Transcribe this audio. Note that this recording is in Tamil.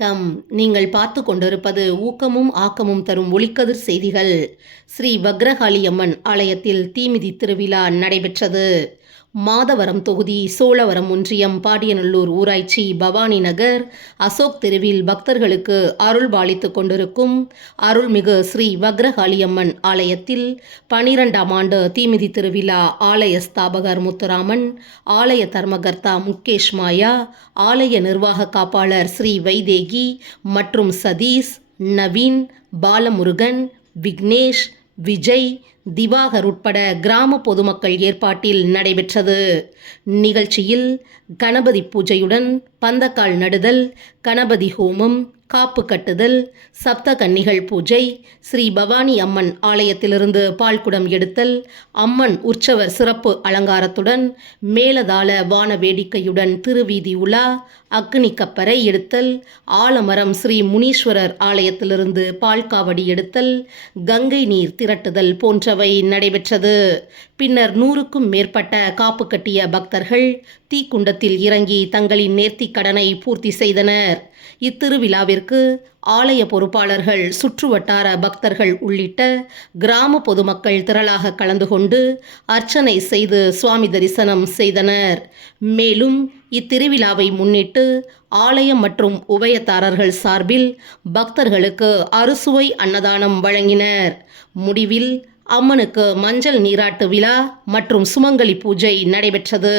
வணக்கம். நீங்கள் பார்த்து கொண்டிருப்பது ஊக்கமும் ஆக்கமும் தரும் ஒளிக்கதிர் செய்திகள். ஸ்ரீ வக்ரகாளியம்மன் ஆலயத்தில் தீமிதி திருவிழா நடைபெற்றது. மாதவரம் தொகுதி சோழவரம் ஒன்றியம் பாடியநல்லூர் ஊராட்சி பவானி நகர் அசோக் தெருவில் பக்தர்களுக்கு அருள்பாலித்துக் கொண்டிருக்கும் அருள்மிகு ஸ்ரீ வக்ரகாளியம்மன் ஆலயத்தில் 12ஆம் ஆண்டு தீமிதி திருவிழா ஆலய ஸ்தாபகர் முத்துராமன், ஆலய தர்மகர்த்தா முகேஷ் மாயா, ஆலய நிர்வாக காப்பாளர் ஸ்ரீ வைதேகி மற்றும் சதீஷ், நவீன், பாலமுருகன், விக்னேஷ், விஜய், திவாகர் உட்பட கிராம பொதுமக்கள் ஏற்பாட்டில் நடைபெற்றது. நிகழ்ச்சியில் கணபதி பூஜையுடன் பந்தக்கால் நடுதல், கணபதி ஹோமம், காப்பு கட்டுதல், சப்த கன்னிகள் பூஜை, ஸ்ரீ பவானி அம்மன் ஆலயத்திலிருந்து பால்குடம் எடுத்தல், அம்மன் உற்சவர் சிறப்பு அலங்காரத்துடன் மேலதாள வான வேடிக்கையுடன் திருவீதி உலா, அக்னி கப்பரை எடுத்தல், ஆலமரம் ஸ்ரீ முனீஸ்வரர் ஆலயத்திலிருந்து பால்காவடி எடுத்தல், கங்கை நீர் திரட்டுதல் போன்றவை நடைபெற்றது. பின்னர் 100க்கும் மேற்பட்ட காப்பு கட்டிய பக்தர்கள் தீக்குண்டத்தில் இறங்கி தங்களின் நேர்த்திக் கடனை பூர்த்தி செய்தனர். இத்திருவிழாவிற்கு ஆலய பொறுப்பாளர்கள், சுற்றுவட்டார பக்தர்கள் உள்ளிட்ட கிராம பொதுமக்கள் திரளாக கலந்து கொண்டு அர்ச்சனை செய்து சுவாமி தரிசனம் செய்தனர். மேலும் இத்திருவிழாவை முன்னிட்டு ஆலயம் மற்றும் உபயதாரர்கள் சார்பில் பக்தர்களுக்கு அறுசுவை அன்னதானம் வழங்கினர். முடிவில் அம்மனுக்கு மஞ்சள் நீராட்டு விழா மற்றும் சுமங்கலி பூஜை நடைபெற்றது.